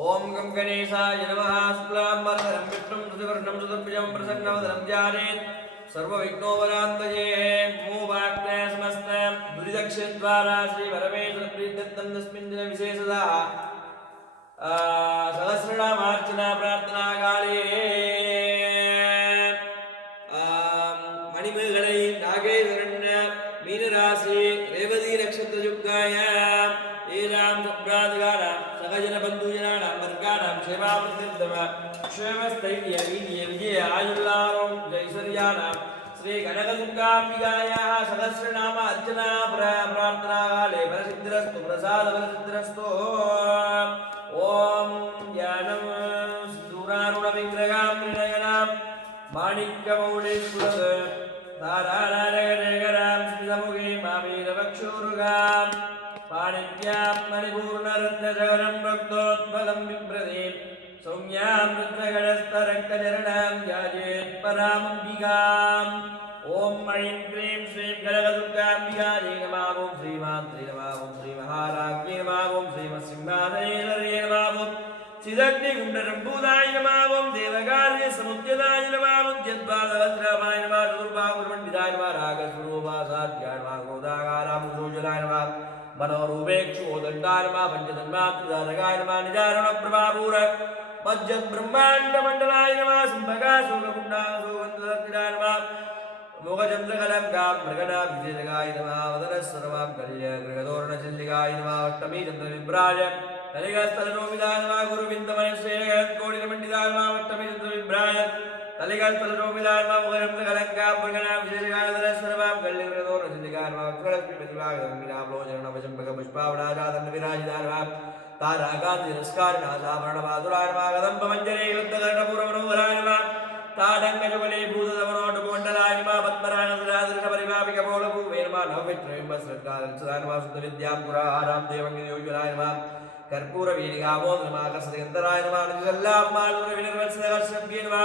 ओम गं गणेशाय नमः। शुक्लांबरधरं विष्णुं शशिवर्णं चतुर्भुजं प्रसन्नवदनं ध्यायेत् सर्वविघ्नोपशान्तये। मोवाक्ने समस्त दुरिदक्षद्वारा श्रीपरमेश्वरप्रीत्यर्थं तस्मिन् दिने विशेषतः सहस्रनामार्चना प्रार्थना काले मणिमेघलै नागेश्वरण्य मीनराशि रेवती नक्षत्रयुक्ताय एरां सप्रातगानां सकजनबन्धुजनानां वर्गाणां क्षेमावृद्धिर्धम क्षेमस्थैर्य वीर्य विजय आयुर्लाभं जैश्वर्याणां श्रीकनकदुर्गाम्बिकायाः सहस्रनाम अर्चना प्रार्थनाकाले फलसिद्धिरस्तु प्रसादफलसिद्धिरस्तु। ॐ ज्ञानं सिन्दूरारुणविग्रहां त्रिनयनां माणिक्यमौळीस्फुरत् तारानारगणेकरां स्मितमुखे मामीरवक्षोरुगां पाणिभ्यां मणिपूर्णरत्नजगरं रक्तोत्पलं बिभ्रति सौम्यां रुद्रगणस्थरक्तचरणां ध्यायेत् परामम्बिकाम्। ॐ ऐं क्लीं श्रीं कनकदुर्गाम्बिकायै नमः। ॐ श्रीमात्रे नमः। ॐ श्रीमहाराज्ञे नमः। ॐ श्रीमत्सिंहासनेश्वर्ये नमः। ॐ चिदग्निकुण्डरम्बूदाय नमः। ॐ देवकार्यसमुद्यताय नमः। ॐ जद्वादवज्रामाय नमः। चतुर्बाहुर्मण्डिताय नमः। रागस्वरूपासाध्याय नमः। क्रोधाकारामुषोजलाय नमः। मनोरूपेक्षुदण्डाय नमः। पञ्चतन्मात्रधारकाय नमः। निजारुणप्रभापूर मज्जद्ब्रह्माण्डमण्डलाय नमः। सम्भगाशोककुण्डाशोकन्दलक्ष्मिणाय नमः। मोघचन्द्रकलङ्कां मृगणाभिषेचकाय नमः। वदनस्सर्वां कल्यगृहतोरणचिल्लिकाय नमः। अष्टमी चन्द्रविभ्राज कलिकास्थलरोमिदाय नमः। गुरुविन्दमनस्येकोटिरमण्डिताय नमः। अष्टमी चन्द्रविभ्राज कलिकास्थलरोमिदाय नमः। मोघचन्द्रकलङ्कां मृगणाभिषेचकाय वदनस्सर्वां कल्यगृहतोरणचिल्लिकाय नमः। अक्षरलक्ष्मीप्रतिभागमिलाभोजनवशम्भकपुष्पावडाजातन्विराजिताय नमः। ताराकान्तिरस्कारिणासाभरणमाधुराय नमः। कदम्बमञ्जरे युद्धकर्णपूरमनोहराय नमः। ताडङ्गजुगले भूतदमनोटुमण्डलाय नमः। पद्मरागसुरादृशपरिभाविकपोलभूमे नमः। नववित्रयम्बश्रद्धादर्शदाय नमः। शुद्धविद्यां पुराहारां देवङ्गियोजनाय नमः। कर्पूरवीलिकामोदनमाकसदयन्तराय नमः। निजल्लाम्मालुरविनिर्वत्सदर्शभ्ये नमः।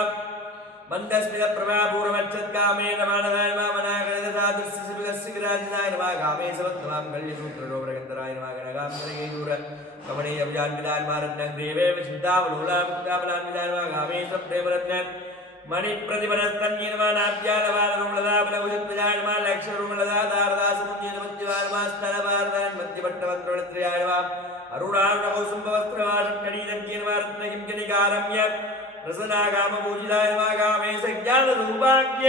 मन्दस्मितप्रभापूरमच्छत्कामे नमानदाय नमः। मनाकलितसादृश्यशिबिलस्यविराजिताय नमः। कामे सवत्तमां कल्यसूत्रडोबरगन्तराय नमः। गणगाम्बरगेयूर कमणीयभुजान्विताय नमः। रत्नग्रीवे विचिन्तावलोलामुक्ताबलान्विताय नमः। कामे सप्रेमरत्न मणिप्रतिपनस्तन्ये नमः। नाभ्यालवालरुमलदाबलभुजत्वजाय नमः। लक्षरुमलदादारदासमुद्येतमद्यवाय नमः। स्थलभारतान् मध्यपट्टवन्त्रवणत्र्याय नमः। अरुणारुणकौसुम्भवस्त्रवासकणीरज्ञे नमः। रत्नकिङ्कणिकारम्य रसनागामपूजिताय नमः। कामे सज्ञानरूपाज्ञ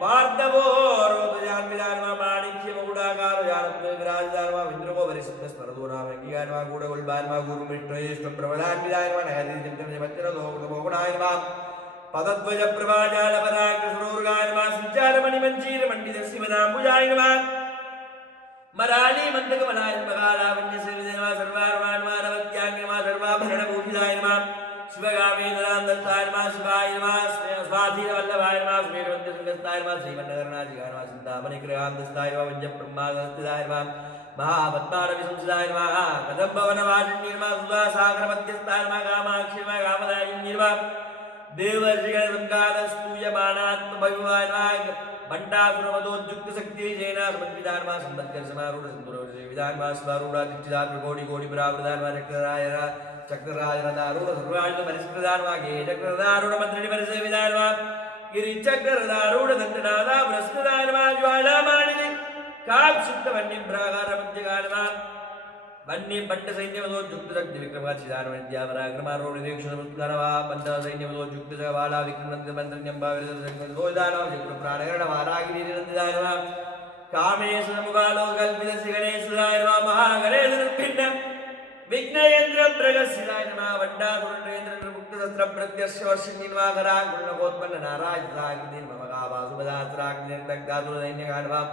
मार्दवोरोदजान्विताय नमः। माणिक्यमकुडाकारजानविराजिताय नमः। विन्द्रगोपरिसिद्धस्मरदो नाम अंगिकाय नमः। गूढगुल्बाय नमः। गुरुमिष्टयेष्टप्रबलान्विताय नमः। नहरिजन्तमजमच्चनदोकृतमोगुणाय नमः। पदध्वजप्रभाजालपराकृसुरोर्गाय नमः। सञ्चारमणिमञ्जीरमण्डितशिवदाम्बुजाय नमः। मराली मन्दकमलाय मगालावण्यसेविते नमः। सर्वारुणाय नमः। नवत्याङ्गे नमः। सर्वाभरणपूजिताय नमः। शिवगामेन्द्रान्दत्ताय नमः। शिवाय नमः। स्वाधीनवल्लभाय नमः। स्मेरवन्द्यसुगस्ताय नमः। श्रीमन्नगरनाजिकाय नमः। चिन्तामणिग्रहान्तस्ताय नमः। वज्रब्रह्मादस्थिताय नमः। महापद्मारविसंसिताय नमः। कदम्बवनवासिन्ये नमः। सुधासागरमध्यस्थाय नमः। कामाक्षि नमः। कामदायिन्ये नमः। देवर्षिगणसंकादस्तूयमानात्मभविवाय नमः। भण्डासुरवदोद्युक्तशक्तिः जैनासमन्विताय नमः। सम्बद्धकर्षमारूढसन्दुरविदाय नमः। स्वारूढादित्यदात्रिकोटिकोटिपरावृताय नमः। चक्रराजरथारूढ सर्वायुधपरिष्कृताय नमः। गेयचक्रधारूढमन्त्रिणिपरिसेविताय नमः। गिरिचक्रधारूढदण्डनादा पुरस्कृताय नमः। ज्वालामालिनि काक्षुब्धवह्निभ्राकारमध्यगाय नमः। वह्निभट्टसैन्यवदोद्युक्तशक्तिविक्रमचिदानवद्यापराक्रमारोढदीक्षणमुत्करः पञ्चसैन्यवदोद्युक्तजवाला विक्रमन्त्रमन्त्रण्यम्बाविरसंगोदानवचित्रप्राणगणवारागिरीनन्दिताय नमः। कामेशमुखालोकल्पितशिगणेश्वराय नमः। महागणेशनिर्भिन्न विघ्नयेन्द्रप्रगस्थिताय नमः। वण्डासुरेन्द्रमुक्तशस्त्रप्रत्यक्षवर्षिणि नमः। कराङ्गुण्णकोत्पन्ननारायिताग्नि नमः। कावासुपदास्त्राग्निर्दग्धासुरसैन्यकाय नमः।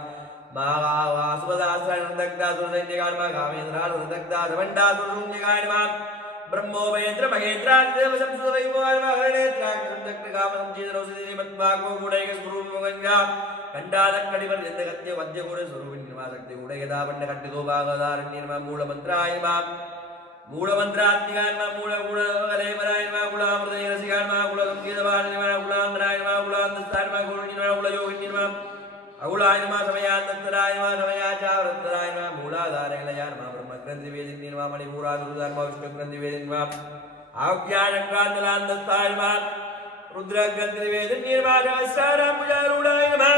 महावासुपदास्त्राग्निर्दग्धासुरसैन्यकाय नमः। कामेन्द्रासुरदग्धासुरभण्डासुरशून्यकाय नमः। ब्रह्मोपयेन्द्रमहेन्द्रादिदेवसंसुतवैभवाय नमः। हरणेत्राग्निर्दग्धकामसञ्चितरौषधीमद्वाग्मोगूढैकस्वरूपमगङ्गा कण्डालक्कडिपर्यन्तगत्य वद्यगुणस्वरूपिणि नमः। शक्तिगूढगदापण्डकट्टितोभागधारण्ये नमः। मूलमन्त्राय नमः। मूलमन्त्रात्मिकाय नमः। मूलगूढकलेवराय नमः। कुलामृतैरसिकाय नमः। कुलसंगीतवादिने नमः। कुलाङ्गनाय नमः। कुलान्तस्थाय नमः। कुलुञ्जिने नमः। कुलयोगिन्ये नमः। अकुलाय नमः। समयान्तराय नमः। समयाचावृत्तराय नमः। मूलाधारकलयाय नमः। ब्रह्मग्रन्थिवेदिन्ये नमः। मणिपूराधुराय नमः। विष्णुग्रन्थिवेदिन्ये नमः। आज्ञानकांतलांतस्ताय नमः रुद्रगन्धर्वेदन्यर्मारास्ताराम्बुजारूढाय नमः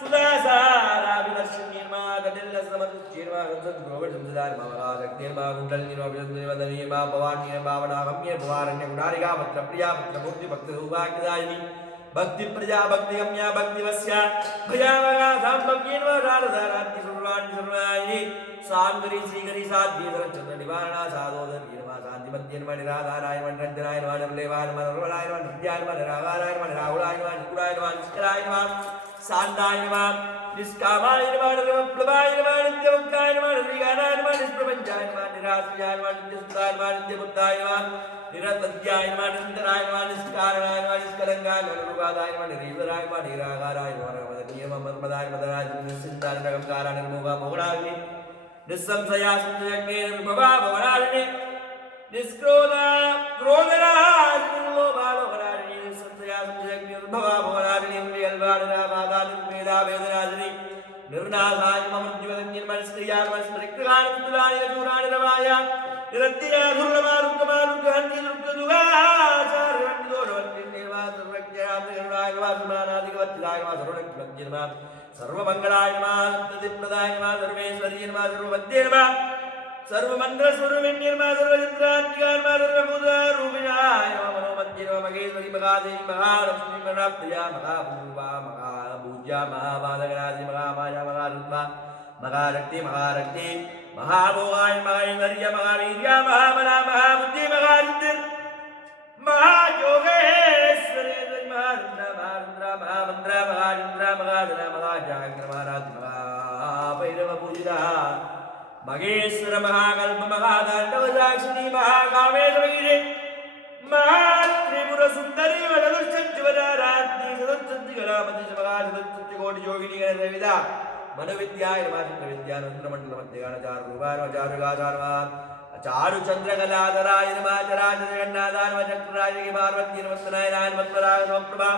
सुदासाराभिदर्शन्यर्मा तटिल्लसमतुश्चेर्मा संसद्गोवर्धनसदाय नमः महाशक्तिर्मा कुण्डलिनीर्मा भवान्यर्मा वनागम्यर्भवारण्यगुणारिका पत्रप्रिया पत्रमूर्तिभक्तसौभाग्यदायिनी भक्ति प्रजा भक्ति गम्या भक्ति वस्या भयावगा धाम भक्तिर्वा राधारात्रि सर्वाणि सर्वाणि सान्वरी श्रीगरी साध्वी सरचंद्र निवारणा साधोदर निर्मा शांति मध्यर्मा निराधाराय मंत्रंजनाय नमः निर्लेवाय नमः निर्मलाय नमः नित्याय नमः निरागाराय नमः निराहुलाय नमः निकुलाय नमः निष्कलाय नमः शांताय नमः निष्कामाय नमः निर्मप्लवाय नमः नित्यमुक्ताय नमः निर्विघ्नाय नमः निष्प्रपंचाय नमः निराश्रयाय नमः नित्यसुताय नमः नित्यमुक्ताय नमः निरतध्याय नमः निरंतराय नमः निष्कारणाय नमः निष्कलंकाय नमः निर्वादाय नमः निरीश्वराय नमः निरागाराय नमः नियममर्मदाय मदराज निश्चिन्ताय नगमकाराय निर्मोगा मोगणाग्नि निस्संशया संशयज्ञे निर्भवा भवनारिणे निष्क्रोधा क्रोधराज निर्लोभा लोभरारिणे निस्संशया संशयज्ञे निर्भवा भवनारिणे निर्यल्वाणिराबाधा निर्वेदा वेदनारिणे निर्नाशाय ममृत्युवदन्यर्मनिष्क्रियार्मस्मृक्रियाणि तुलानि रमाया निरत्या दुर्लभारुक्कमारुक्कहन्ति दुर्गदुगाचार्यवन्दिदोषवत्तिर्निर्मा सर्वज्ञात्मकरुणाय नमः सुमानादिकवत्तिदाय नमः सर्वणक्मज्ञे नमः सर्वमङ्गलाय नमः सप्ततिप्रदाय नमः सर्वेश्वर्ये नमः सर्ववद्ये नमः सर्वमन्त्रस्वरूपिण्ये नमः सर्वचन्द्रात्मिकाय नमः सर्वभूतरूपिणाय नमः मनोमध्ये नमः महेश्वरी महादेवी महालक्ष्मी महाप्रिया महाभूवा महाभूज्या महाबाधकराजी महामाया महारुद्मा महारक्ति महारक्ति महाभोगाय महाइन्द्रिय महावीर्य महाबला महाबुद्धि महारुद्र महायोगेश्वरेश्वरी महारुद्र महारुद्र महामंत्र महारुद्र महाधर महाजाग्र महाराज महाभैरव पूजिता महेश्वर महाकल्प महादांडव साक्षिणी महाकामेश्वरी महात्रिपुर सुंदरी वरदुष्टज्वराराध्नि सदुष्टि गणापति महासदुष्टि कोटि योगिनी गणविदा मनोविद्याय नमः चित्रविद्यानंतरमंडल मध्यगानचार रूपाय नमः चारुगाचार नमः चारु चंद्रकलाधराय नमः चराचर जगन्नाथाय नमः चक्राय पार्वती नमः नारायणाय नमः पराग समप्रभा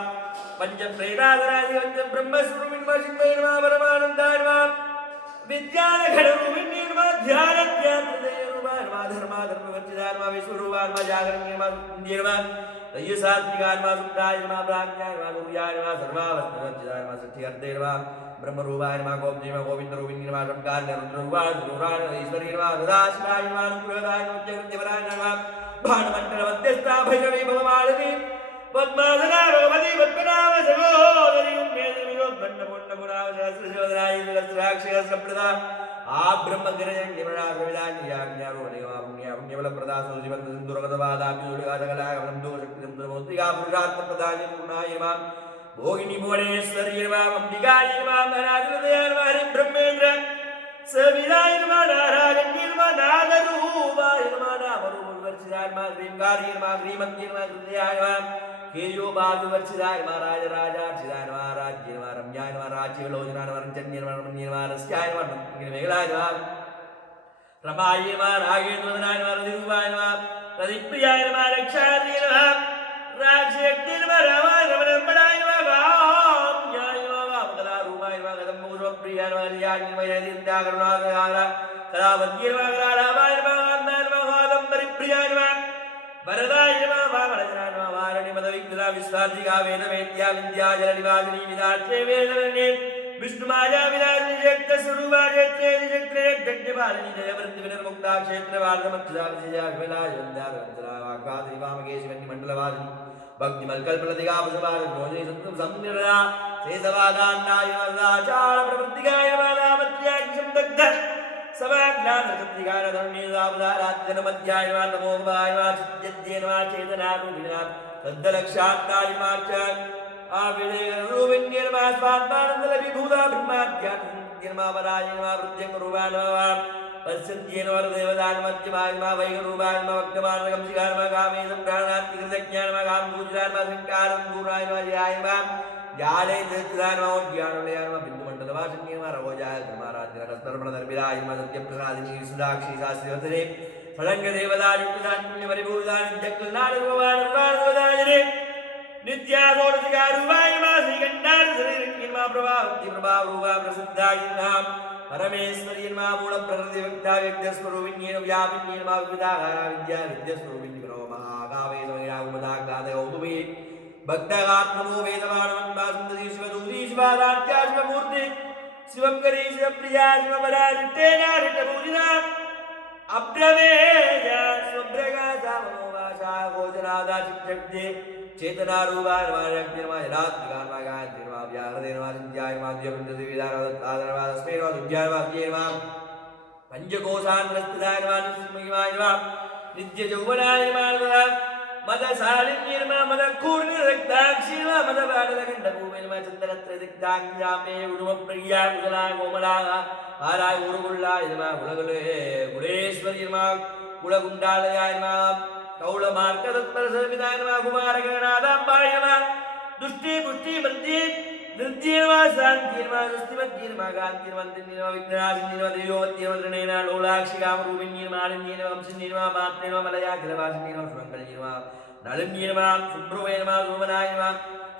पंच प्रेताधराय पंच ब्रह्मस्वरूपिणी नमः चिन्मय नमः परमानंदाय नमः विद्यानघन रूपिणी नमः ध्यानध्यानहृदय रूपाय नमः धर्माधर्मवर्जिताय नमः विश्वरूपाय नमः जागरण्य नमः तय्यसात्विकाय नमः सुप्ताय नमः प्राज्ञाय नमः गुरुयाय नमः सर्वावस्थावर्जिताय नमः सत्यहर्ते नमः ब्रह्मरूपाय नमः गोपति नमः गोविन्दरूपिणी नमः रंकान्य रुद्ररूपाय गुरुराय ईश्वरी नमः सदाशिवाय नमः अनुग्रहदाय नमः जगद्देवराय नमः भानुमण्डल मध्यस्था भैरवी भवमालिनी पद्मासना भगवती पद्मनाभ सगोदरी उन्मेष विनोदण्ड पुण्यपुराव सहस्रशोधराय सहस्राक्षरप्रदा आ ब्रह्मगिरजं निमणाग्रविदान्याज्ञारोनिगमापुण्यबलप्रदा सुजीवन्त सिन्धुरगतवादाभ्युगाजगलागमनं दोषक्तिं प्रमोत्रिका पुरुषात्मप्रदाय पूर्णाय नमः भोगिनी भुवनेश्वरी नमः अंबिकाय नमः महाराजहृदयाय नमः हरिब्रह्मेन्द्र सविदाय नमः नारायण्ये नमः नादरूपाय नमः नामरूपविवर्जिताय नमः ह्रींगार्ये नमः ह्रीमन्ये नमः हृदयाय नमः हेयोबाहुवर्जिताय नमः राजराजार्चिताय नमः राज्ये नमः रम्याय नमः राज्यविलोचनाय नमः रञ्जन्ये नमः रमणीये नमः रस्याय नमः मेघलाय नमः रमाय नमः रागेन्द्रवदनाय नमः रतिरूपाय नमः रतिप्रियाय नमः रक्षार्ये नमः राजशक्ति नमः रामाय नमः रमणाय नमः वाम्याय नमः वामकलारूपाय नमः कदम्बकुसुमप्रियाय नमः हरियाय नमः यदीन्द्राकरुणाकरा कलावद्ये नमः कलारामाय नमः कान्ताय नमः कादम्बरिप्रियाय नमः वरदाय नमः वामनजनाय नमः वारणिमदविघ्ना विश्वाधिका वेदवेद्या विद्याजलनिवासिनी विदात्रे वेदवर्णे विष्णुमाया विलासिनी शक्तस्वरूपा क्षेत्रे शक्रे यज्ञपालिनी जयवृत्ति विनिर्मुक्ता क्षेत्रवार्धमक्षदा विजया विमलाय वन्द्यारवन्दना वाग्वादिनी वामकेशवन्नि मण्डलवासिनी भक्तिमल्कल्पलतिका वसुमार भोजनी सत्तुं संनिर्णया शेषवादान्नाय वरदाचार प्रवृत्तिकाय वादामत्र्याक्षं दग्ध समाज्ञान सत्रिकाय धर्मीदावदाराज्यनमध्याय नमो भवाय चित्यज्ञे नमः चेतनारूपिणा तद्दलक्षात्ताय नमः आविदेरूपिण्ये नमः स्वात्मानन्दलविभूता ब्रह्माध्यात्म्ये नमः वराय नमः वृद्ध्यङ्गरूपाय नमः पश्यन्त्ये नमः देवदाय नमः मध्यमाय नमः वैगरूपाय नमः भक्तमानगंशिकाय नमः कामेशं प्राणात्तिकृतज्ञाय नमः कामपूजिताय नमः संकारन्दूराय नमः जयाय नमः ज्ञाने चेतनाय नमः ज्ञानोदयाय नमः बिन्दुमण्डलवासिन्ये नमः रवोजाय धर्माराध्यनकस्तर्पणदर्पिताय नमः सत्यप्रसादिनी सुदाक्षी शास्त्रीवसने फलङ्गदेवदायुक्तदान्पुण्यपरिभूताय नित्यक्लनाडगोवानर्वाणगोदायने नित्यादोषिकारूपाय नमः श्रीगण्डार शरीरज्ञे नमः प्रभावती प्रभावरूपा प्रसिद्धाय नमः परमेश्वरी नमः मूल प्रकृति व्यक्ता व्यक्ति स्वरूपिणी व्यापिनी नमः विदागारा विद्या विद्या स्वरूपिणी नमः महागावे नमः उमदागादे औतुमे भक्तगात्मो वेदमानवन्ता सुन्दरी शिवदूती शिवाराध्या शिवमूर्ति शिवकरी शिवप्रिया शिवपराजितेना ऋतपूजिना अभ्रमेया सुभ्रगा सामनोवासा गोचरादा चित्तब्दे चेतना रूपा नमः रात्रिका नमः गायत्री नमः व्याहृते नमः चिन्त्याय नमः द्यविन्ददिविदानवदत्तादनवाद अस्मै नमः दुर्गाय नमः अग्ये नमः पंचकोशान्तरस्थिताय नमः नित्यमहिमाय नमः नित्ययौवनाय नमः मदशालिन्ये नमः मदकूर्णरक्ताक्षी नमः मदबाणदगण्डभूमे नमः चन्दनत्रयदिग्धाङ्ग्यामे उडुमप्रिया कुशला कोमला आराय उरुगुल्लाय नमः कुलगुले गुलेश्वरी नमः कुलगुण्डालयाय नमः कौलमार्गदत्परसविदाय नमः कुमारगणनादाम्बाय नमः दुष्टि पुष्टि मन्त्रि नृत्ये नमः शान्ति नमः सुस्तिमत्ये नमः कान्ति नमः मन्त्रिणे नमः विघ्नाशिन्ये नमः देववत्ये नमः तृणेन लोलाक्षि कामरूपिण्ये नमः आनन्द्ये नमः वंशिन्ये नमः मात्रे नमः मलयाखिलवासिन्ये नमः सुरङ्गल्ये नमः नलिन्ये नमः सुब्रवे नमः सुमनाय नमः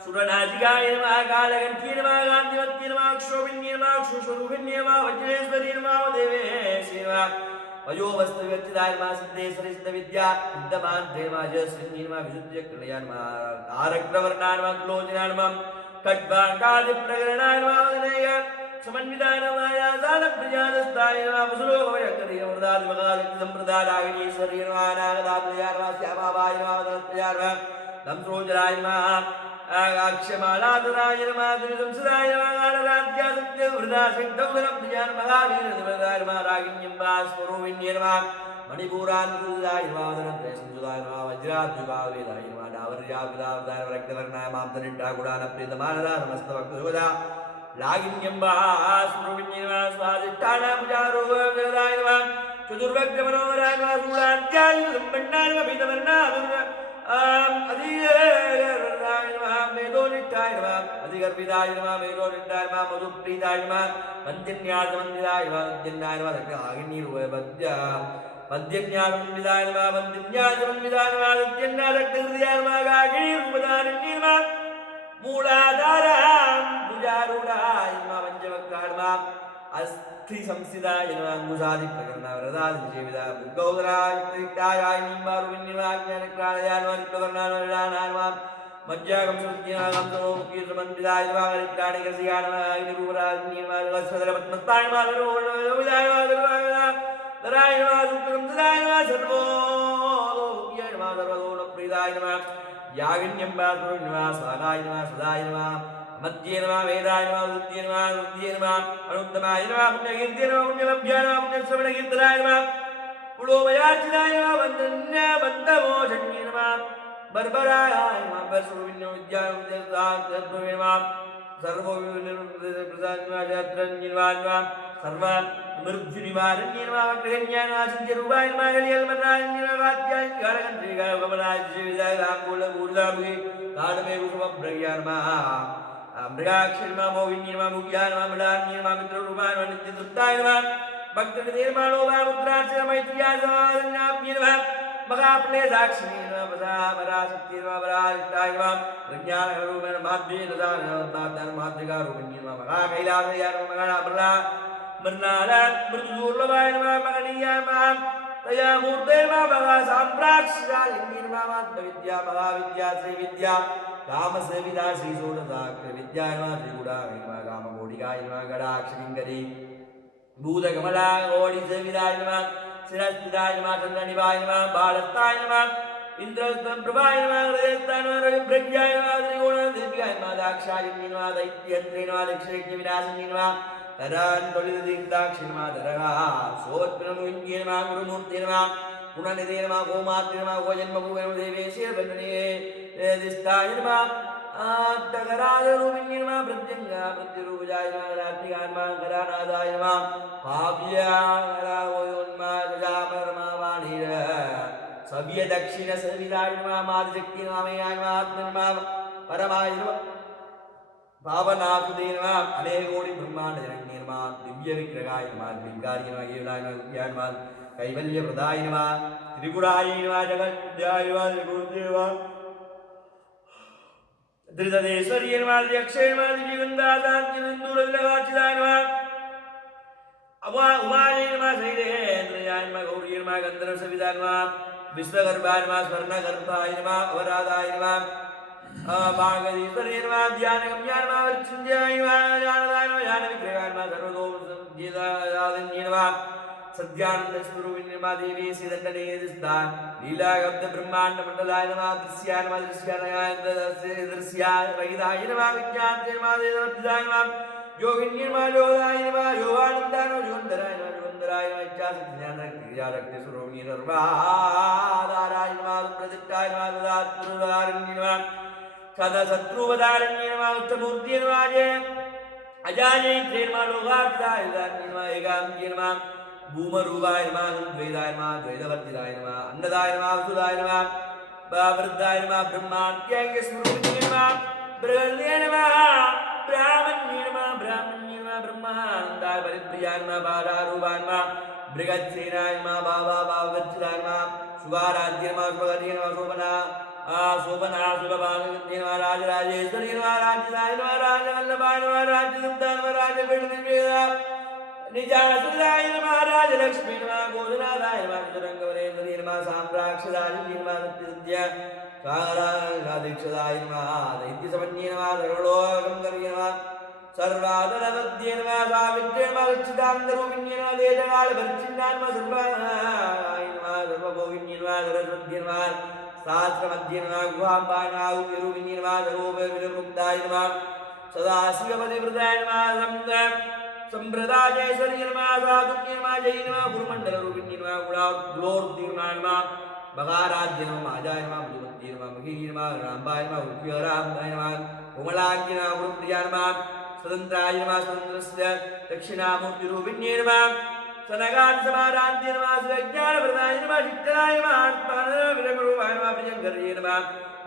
सुरनाजिकाय नमः कालकण्ठ्ये नमः कान्तिमत्ये नमः क्षोभिन्ये नमः क्षुस्वरूपिण्ये नमः वज्रेश्वरी नमः देवेशे नमः वयोवस्तुव्यक्तिदाय नमः सिद्धेश्वरी सिद्धविद्या सिद्धमान्त्रे नमः जयश्रीन्ये नमः विशुद्धचक्रलया नमः तारकप्रवर्णाय नमः तुलोचनाय नमः खड्वाङ्कादिप्रकरणाय नमः वदनेय समन्विताय नमः यादानप्रियादस्ताय नमः वसुलोकवयङ्करी अमृतादिमगादिसम्प्रदायागिनीश्वरी नमः नागदाप्रिया नमः श्यामाबाय नमः वदनप्रिया नमः नम्सरोजराय नमः अक्षमालाधराय नमः दुरिसंसदाय नमः कालराध्या सत्यवृदा सिद्धौधनप्रिया नमः वीरनिवदाय नमः रागिण्यम्बा स्वरूपिण्ये नमः मणिपूरान्विदाय नमः वदनत्रयसंसुदाय नमः वज्राद्युगावेदाय नमः डावर्याविदावदाय रक्तवर्णाय मांसनिष्ठागुणानप्रीतमानदा नमस्तवक्तुदा लागिण्यम्बा स्वरूपिण्ये नमः स्वादिष्ठानामुजारोगदाय नमः चतुर्वक्त्रमनोहराय नमः शूलाद्याय सम्पन्नाय नमः पीतवर्णाय अधिगर्विदाय नमः मेधोनिष्ठाय नमः अधिगर्विदाय नमः मेधोनिष्ठाय नमः मधुप्रीताय नमः वन्द्यन्यासमन्विताय नमः वन्द्यन्याय नमः रक्तहागिनीरूपवद्य वन्द्यन्यासमन्विताय नमः वन्द्यन्यासमन्विताय नमः वन्द्यन्यासक्तहृदयाय नमः गागिनीरूपदारिण्ये नमः मूलाधारां भुजारूढाय नमः पञ्चवक्त्राय नमः अस्थि संस्थिताय नमः अंगुशादिप्रकरणाय वरदादिसेविताय भुगौदराय त्रिक्ताय निम्बारुविन्ये नमः ज्ञानक्रालयाय नमः नित्यवर्णाय नमः मज्जागं सुत्यागं समोमुखीर्मन्विताय नमः हरित्राणिकसियाय नमः अग्निरूपराजिन्ये नमः वत्सधरपद्मस्ताय नमः विरोविदाय नमः धराय नमः सुप्रसंसदाय नमः सर्वोदोमुख्याय नमः सर्वदोलप्रीताय नमः यागिन्यम्बासुरो नमः स्वागाय नमः सदाय नमः मध्ये नमः वेदाय नमः वृत्ये नमः वृत्ये नमः अनुत्तमाय नमः पुण्यकीर्त्ये नमः पुण्यलभ्याय नमः पुण्यश्रवणकीर्तनाय नमः पुलोभयार्चिताय नमः वन्दन्यवन्दमोचन्ये नमः बर्बराय नमः बर्सुविन्यो विद्याय विद्यार्थत्वे नमः सर्वोविप्रसाद्वाजत्रन्ये नमः सर्व मृत्युनिवारण्ये नमः वक्रगण्याय नमः सिद्ध्यरूपाय नमः कलियल्मन्नाय नमः वाद्याय गाढगन्त्रिकाय गमनाय जीविताय रामकूलपूर्णामुखे कालमे कुसुमभ्रव्याय नमः मृगाक्षी नमः मोहिन्ये नमः मुख्याय नमः मृडान्ये नमः मित्ररूपाय नमः नित्यतृप्ताय नमः भक्तनिर्माणोभा मुद्रास्य मैत्र्याय समाधन्याप्ये नमः महाप्लेदाक्षिणे नमः पराशक्ति नमः परारिष्टाय नमः प्रज्ञानरूपेण माध्ये नमः माध्विकारूपिण्ये नमः महाकैलासयाय नमः महाप्रला मृणाला मृदुदुर्लभाय नमः महनीयाय नमः तया मूर्ते नमः महासाम्राक्षालिन्ये नमः महात्मविद्या महाविद्या श्रीविद्या कामसेविता श्रीषोडशाक्षरविद्याय नमः त्रिगुणाय नमः कामकोटिकाय नमः गडाक्षलिङ्गरी भूतकमला ओडिसेविताय नमः शिरस्थिताय नमः चन्द्रनिभाय नमः बालस्ताय नमः इन्द्रस्तम्प्रभाय नमः हृदयस्ताय नमः रविभ्रज्याय नमः त्रिगुणदिव्याय नमः दाक्षायिन्ये नमः दैत्ययन्त्रे नमः दक्षिणयज्ञविनाशिन्ये नमः तदान्तोलिदीर्घाक्षि नमः धरः सोत्पनमुञ्जे नमः गुरुमूर्ते नमः गुणनिधे नमः गोमात्रे नमः गोजन्मभूमे नमः देवेशे दिष्टाय नमः आत्तकराजरूपिण्ये नमः प्रत्यङ्गा प्रत्यरूपजाय नमः रात्रिकाय नमः करानादाय नमः भाव्यागरावयोन्मादजापरमावाणीर सव्य दक्षिण सविदाय नमः मादिशक्ति नमः मयाय नमः आत्म नमः परमाय नमः पावनासुदे नमः अनेकोटि ब्रह्मांड जनन्ये नमः दिव्य विग्रहाय नमः लिंगाय नमः केवलाय नमः कैवल्यप्रदाय नमः त्रिपुराय नमः जगद्विद्याय नमः त्रिगुरुदेव धृतदेश्वर्ये नमः अक्षय नमः दिव्यगन्धादाच्युतन्दूरविलगाचिताय नमः उमाय नमः शैलेन्द्रयाय नमः गौरी नमः गन्धर्व सविताय नमः विश्वगर्भाय नमः स्वर्णगर्भाय नमः अवराधाय नमः भागदीश्वरे नमः ध्यानगम्याय नमः वृक्षुञ्जयाय नमः ज्ञानदाय नमः ज्ञानविग्रहाय नमः सर्वतोमुखसंगीताय नमः सद्यानन्दस्वरूपिणी नमः देवी श्रीदण्डनेदिस्ता लीलागब्ध ब्रह्माण्ड मंडलाय नमः दृश्याय नमः दृश्याय रहिताय नमः विज्ञाते नमः देवताय नमः योगिनी नमः योगाय नमः योगानन्दाय नमः योगन्धराय नमः योगन्धराय नमः इच्छाज्ञान क्रियारक्ति स्वरूपिणी निर्वादाराय नमः प्रदिष्टाय नमः ददात्पुरुदारिणी नमः सदा शत्रुवदारिणी नमः उत्तमूर्ति नमः अजाय नमः लोकार्पिताय नमः एकांगी नमः भूमरूपाय नमः द्वैताय नमः द्वैतवर्तिताय नमः अन्नदाय नमः वसुदाय नमः वृद्धाय नमः ब्रह्माण्ड्याङ्गे स्वरूपिणे नमः बृहल्ये नमः ब्राह्मण्ये नमः ब्रह्मानन्दाय परिप्रियाय नमः बालारूपाय नमः बृहच्छेनाय नमः भावगच्छिताय नमः शुभाराध्य नमः शुभगर्ये नमः शोभना शुभभागवत्ये नमः राजराजेश्वरी नमः राज्यदाय नमः राजवल्लभाय नमः राज्यसुताय नमः राजपीठनिर्वेदा निजासुराय नमः राजलक्ष्मी नमः गोधनादाय नमः चतुरङ्गवरेन्द्री नमः साम्राक्षदायिनी नमः सत्यसत्य सागरादीक्षदाय नमः दैत्यसमन्ये नमः सर्वलोकङ्कर्ये नमः सर्वादरवद्ये नमः सावित्रे नमः उच्चितान्तरूपिण्ये नमः देशकालपरिच्छिन्नाय नमः सर्वाय नमः सर्वभोगिन्ये नमः सरस्वत्ये नमः सहस्रमध्ये नमः गुहाम्बाय नमः उग्ररूपिण्ये नमः सर्वोपविमुक्ताय नमः सदाशिवपतिवृताय नमः संप्रदायेश्वरी नमः साधुक्ये नमः जय नमः गुरुमण्डलरूपिण्ये नमः गुणोर्ति नमः मगाराध्य नमः माजाय नमः मधुमत्ये नमः महीनी नमः राम्बाय नमः उप्यराम्बाय नमः कोमलाङ्ग्य नमः गुरुप्रिया नमः स्वतन्त्राय नमः स्वतन्त्रस्य दक्षिणामूर्तिरूपिण्ये नमः सनगादिसमाराध्य नमः सुज्ञानप्रदाय नमः शिष्टराय नमः आत्मानविरमरूपाय नमः प्रियङ्कर्ये नमः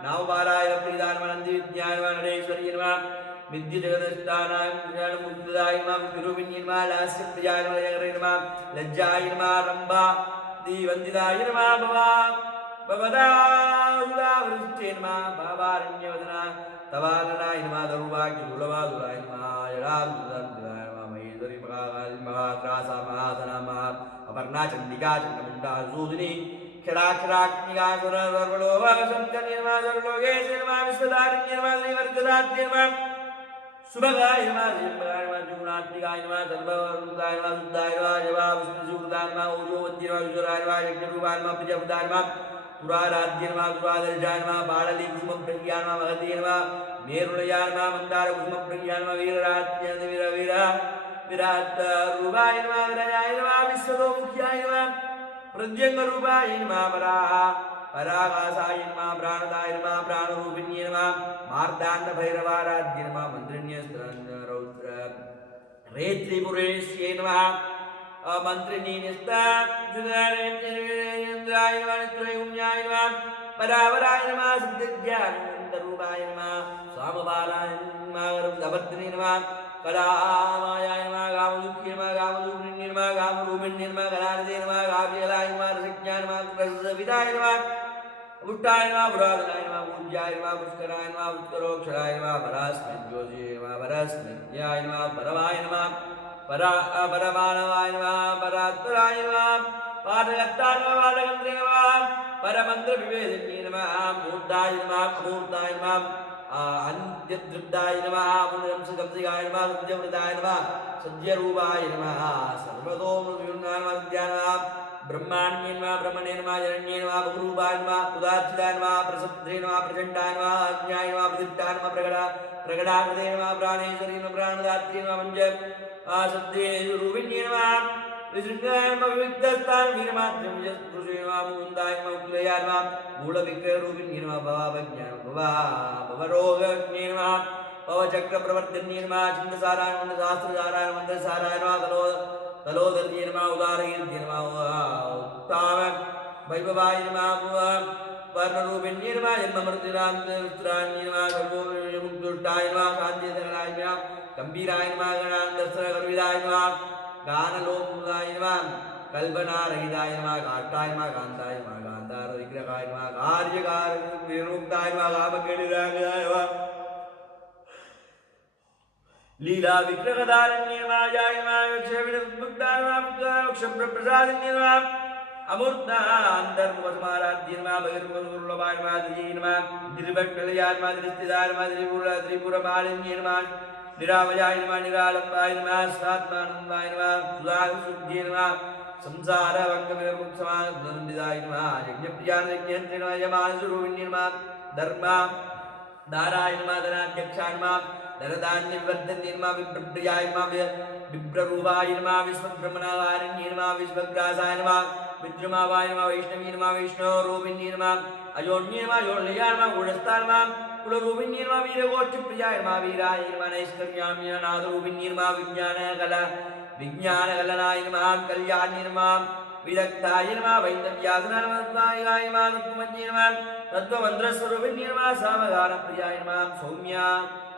नावबालाय प्रीदाय नमः नन्दिविद्याय नमः नरेश्वर्ये नमः विद्युजगदस्थानाय ज्ञानमुक्तदाय नमः गुरुविन्ये नमः लास्यप्रियाय नमः यगरे नमः लज्जाय नमः रम्भा दीवन्दिताय नमः भवदासुदावृष्टे नमः भावारण्यवदना तवाननाय नमः दरुभाग्यदुर्लभादुराय नमः जडादुराय नमः महेश्वरी महाकाली महात्रासा महासना महा अपर्णा चण्डिका चण्डमुण्डा सूदिनी क्षराक्षराग्निका सर्वलोकशङ्करी नमः सर्वलोकेशे नमः विश्वधारिण्ये नमः श्रीवर्गदात्ये नमः सुभगाय नमः श्रीमगाय नमः जुगुणात्मिकाय नमः सर्ववरुदाय नमः शुद्धाय नमः जवा विष्णुसूर्दाय नमः ओजोवन्त्ये नमः विश्वराय नमः यज्ञरूपाय नमः प्रियवदाय नमः पुराराध्य नमः दुरादर्शाय नमः बाललीकुसुमप्रियाय नमः महतीय नमः मेरुलयाय नमः मन्दारकुसुमप्रियाय नमः वीरराज्ञ विराट्रूपाय नमः विरजाय नमः विश्वतोमुख्याय नमः प्रद्यङ्गरूपाय नमः पराकाशाय नमः प्राणदाय नमः प्राणरूपिण्ये नमः मार्ताण्डभैरवाराध्य नमः मन्त्रिण्यस्त्रौत्र रेत्रिपुरेश्ये नमः मंत्रिणीनिस्ताय नमः नित्रयुम्याय नमः परावराय नमः सिद्धज्ञानरूपाय नमः स्वामबालाय नमः गरुडभद्रे नमः कलामायाय नमः गामदुःखे नमः गामदूरिण्ये नमः गामरूपिण्ये नमः गणानिधे नमः गाव्यलाय नमः रसज्ञाय नमः प्रसविदाय नमः पुष्टाय नमः पुरातनाय नमः पूज्याय नमः पुष्कराय नमः पुष्करोक्षराय नमः परास्मृत्योजये नमः परस्मृत्याय नमः परमाय नमः परमानवाय नमः परात्पराय नमः पाठकर्ताय नमः पाठकन्त्रे नमः परमन्त्रविवेदिन्ये नमः मूर्धाय नमः अमूर्ताय नमः अन्त्यदृप्ताय नमः पुनरंसकंसिकाय नमः सत्यव्रताय नमः सत्यरूपाय नमः सर्वतोमुखयुक्ताय नमः सत्याय नमः ब्रह्माण्ये नमः ब्रह्मणे नमः जरण्ये नमः बहुरूपाय नमः उदात्ताय नमः प्रसुद्धे नमः प्रचण्डाय नमः अज्ञाय नमः प्रसिद्धाय नमः प्रगडाकृते नमः प्राणेश्वरी नमः प्राणदात्री नमः मञ्ज सत्यरूपिण्ये नमः विशृङ्गाय नमः विविक्तस्थान वीरमाद्यं यस्पुरुषे नमः मुकुन्दाय नमः कुलयाय नमः मूलविग्रहरूपिण्ये नमः भवाभज्ञान भवरोगज्ञे नमः भवचक्रप्रवर्तन्ये नमः छिन्दसाराय नमः सहस्रसाराय मन्त्रसाराय नमः तलोदर्ये नमः उदारकीर्त्ये नमः उत्ताम वैभवाय नमः वर्णरूपिण्ये नमः जन्ममृत्युरान्त्ये नमः सर्वोमुक्तुष्टाय नमः शान्तिसकलाय नमः गंभीराय नमः गणान्दस्त्रगर्विदाय नमः गानलोकमुदाय नमः कल्पनारहिताय नमः काष्ठाय नमः कान्ताय नमः गान्धारविग्रहाय नमः कार्यकारविमुक्ताय नमः कामकेलिरागाय नमः लीला विग्रहदारण्यर्मा अमूर्ता अंतर्मुखसमाराध्यर्मा बहिर्मुखसुर्लभार्मा द्रियर्मा द्रिभट्टलयार्मा दृष्टिदार्मा त्रिपुरमालिन्यर्मा निरामयार्मा निरालम्बायर्मा स्वात्मानन्दायर्मा सुधासुद्ध्यर्मा संसारभङ्गविमुक्समानन्दिदायर्मा यज्ञप्रियानयज्ञेन्द्रिणा यमानसुरूपिण्यर्मा धर्मा नारायणमा धनाध्यक्षान्मा धनधान्यवर्धन्यर्मा विप्रियायर्मा विप्ररूपायर्मा विश्वब्रह्मणावारण्यर्मा विश्वग्रासायर्मा विद्रुमावायर्मा वैष्णवीर्मा वैष्णवरूपिण्यर्मा अयोन्यर्मा योन्यर्मा गुणस्थान्मा कुलरूपिण्यर्मा वीरगोष्ठप्रियायर्मा वीरायर्मा नैष्कर्म्याम्य नादरूपिण्यर्मा विज्ञानकलनायर्मा कल्याण्यर्मा विदग्धायर्मा वैन्दव्यासनायर्मा तत्त्वमन्यर्मा तत्त्वमन्त्रस्वरूपिण्यर्मा सामगानप्रियायर्मा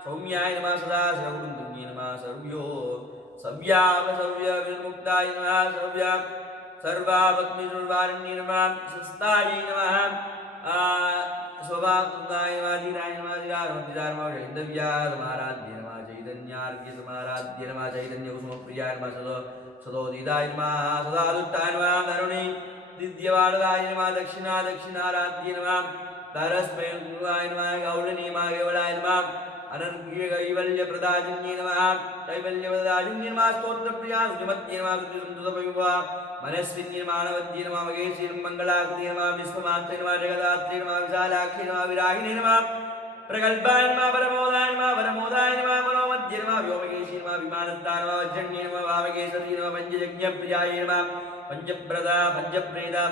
सौम्यायर्मा सदा सर्वकुन्तुन्यर्मा सर्व्यो सव्यावसव्यविर्मुक्तायर्मा सव्या सर्वाभक्तिर्वारण्यर्मा संस्थायर्मा स्वभावसुतायर्मा धीरायर्मा धीरारमतिदार्मा वैन्दव्यासमाराध्यर्मा चैतन्यार्घ्यसमाराध्यर्मा चैतन्यकुसुमप्रियायर्मा सदोदिदायर्मा सदा दुष्टायर्मा धरुणी दिद्यवाडदायर्मा दक्षिणाराध्यर्मा तारस्मयर्मा गौडनीमा केवलायर्मा अनर्घ्यकैवल्यप्रदाजिन्यर्मा कैवल्यप्रदाजिन्यर्मा स्तोत्रप्रिया सुमत्यर्मा सुतिसंतुतपविवा मनस्विन्यर्मा नवद्यर्मा मगेशीर्मङ्गलाकृतिर्मा विश्वमात्रर्मा जगदात्रिर्मा विशालाक्षिर्मा विरागिनिर्मा प्रगल्भायर्मा परमोदायर्मा मनोमध्यर्मा व्योमकेशीर्मा विमानस्तार्मा वज्रण्यर्मा वामकेशरीर्मा पञ्चयज्ञप्रियायर्मा पञ्चप्रदा पञ्चप्रेदा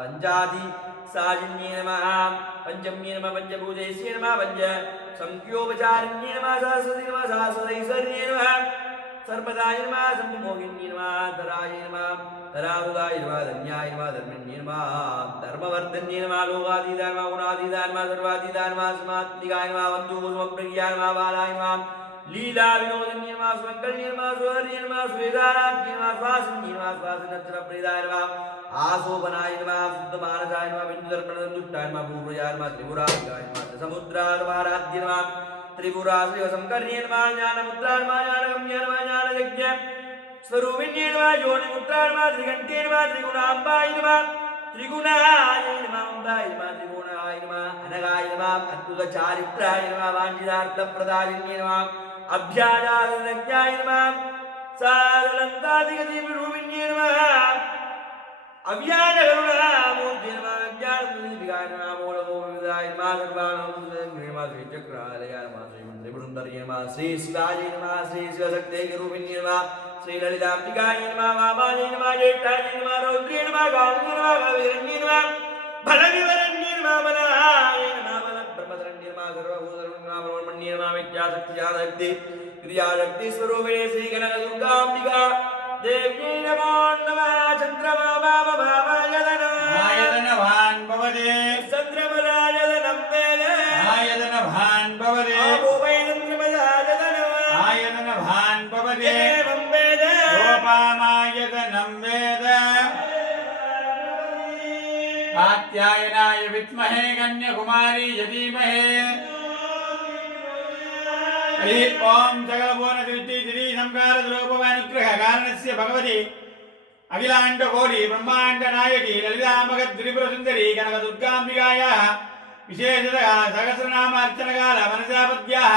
पञ्चादि साजिन्यर्मा पञ्चम्यर्मा पञ्चभूतेश्यर्मा पञ्च संख्योपचारिण्यर्मा सहस्रतिर्मा सहस्रैश्वर्यर्मा सर्वदायर्मा सम्मोहिन्यर्मा धरायर्मा धरारुदायर्मा धन्यायर्मा धर्मण्यर्मा धर्मवर्धन्यर्मा लोकातीतायर्मा गुणातीतायर्मा सर्वातीतायर्मा समात्मिकायर्मा वन्दुकुसुमप्रियायर्मा बालायर्मा लीला विनोदिन्यर्मा सुमङ्गल्यर्मा सुहर्यर्मा सुवेदाराध्यर्मा स्वासिन्यर्मा स्वासिनक्षरप्रियदायर्मा आसोपनायर्मा शुद्धमानसायर्मा बिन्दुदर्पणदुष्टायर्मा पूर्वयायर्मा त्रिपुराधिकायर्मा समुद्रार्माराध्यर्मा त्रिपुराश्रीवसंकर्यर्मा ज्ञानमुद्रार्मा ज्ञानगम्यर्मा ज्ञानयज्ञ स्वरूपिण्यर्मा योनिमुद्रार्मा त्रिघण्टेर्मा त्रिगुणाम्बायर्मा त्रिगुणायर्मा अम्बायर्मा त्रिगुणायर्मा अनगायर्मा अद्भुतचारित्रायर्मा वाञ्छितार्थप्रदायिन्यर्मा अभ्याजातज्ञायर्मा सादलन्तादिगतिरूपिण्यर्मा अव्याजकरुणामूर्तिर्मा ज्ञानदीपिकायर्मा मूलगोविदायर्मा सर्वाणोर्मा श्रीचक्रालयार्मा श्रीमन्त्रिवृन्दर्यर्मा श्रीशिवायर्मा श्रीशिवशक्तेकरूपिण्यर्मा श्रीललिताम्बिकायर्मा वामायर्मा ज्येष्ठायर्मा रौद्र्यर्मा गावन्यर्मा कावीरण्यर्मा बलविवरण्यर्मा बलहायर्मा बलब्रह्मधरण्यर्मा सर्वभूतर्मा ब्रह्मण्यर्मा विद्याशक्तिजातशक्ति क्रियाशक्तिस्वरूपिणे श्रीकनकदुर्गाम्बिका देव्यै नमो नमः चन्द्रमा आयतनवान् भवते चन्द्रमरायतनं वेद आयतनवान् भवते आयतनवान् भवते एवं वेद गोपामायतनं वेद कात्यायनाय विद्महे कन्याकुमारी धीमहि ओम जगलभुवन सृष्टि श्री संकार द्रौपवानुग्रह कारणस्य भगवती अखिलांड कोटि ब्रह्मांड नायकी ललितांबक त्रिपुर सुंदरी कनक दुर्गांबिकायाः विशेषतः सहस्रनामार्चनकाल मनसापद्याः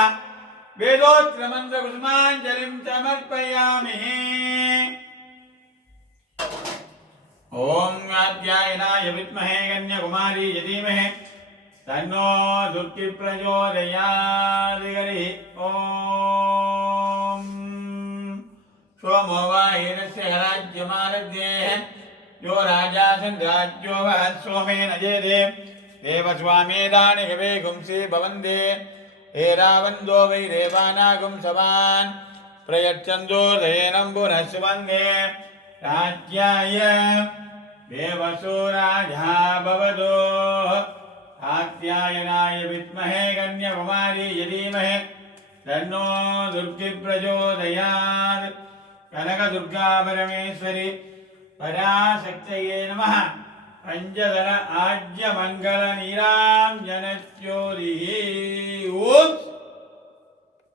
वेदोत्र मंत्र कुसुमांजलिं समर्पयामि। ओम कात्यायनाय विद्महे कन्याकुमारी धीमहि तन्नो दुर्गि प्रचोदयात्। ओम सोमो वाहिरस्य राज्यमारध्ये यो राजा संराज्यो वः सोमेन जेदे देवस्वामेदानि हवे गुंसि भवन्ते हे रावन्दो वै देवानागुं सवान् प्रयच्छन्दो दयेनं पुनः सुवन्दे राज्याय देवसो राजा भवतो। कात्यायनाय विद्महे कन्याकुमारी धीमहि तन्नो दुर्गि प्रचोदयात्। कनकदुर्गा परमेश्वरी पराशक्तये नमः। पंचदल आज्य मंगल नीरांजन ज्योतिः। ओम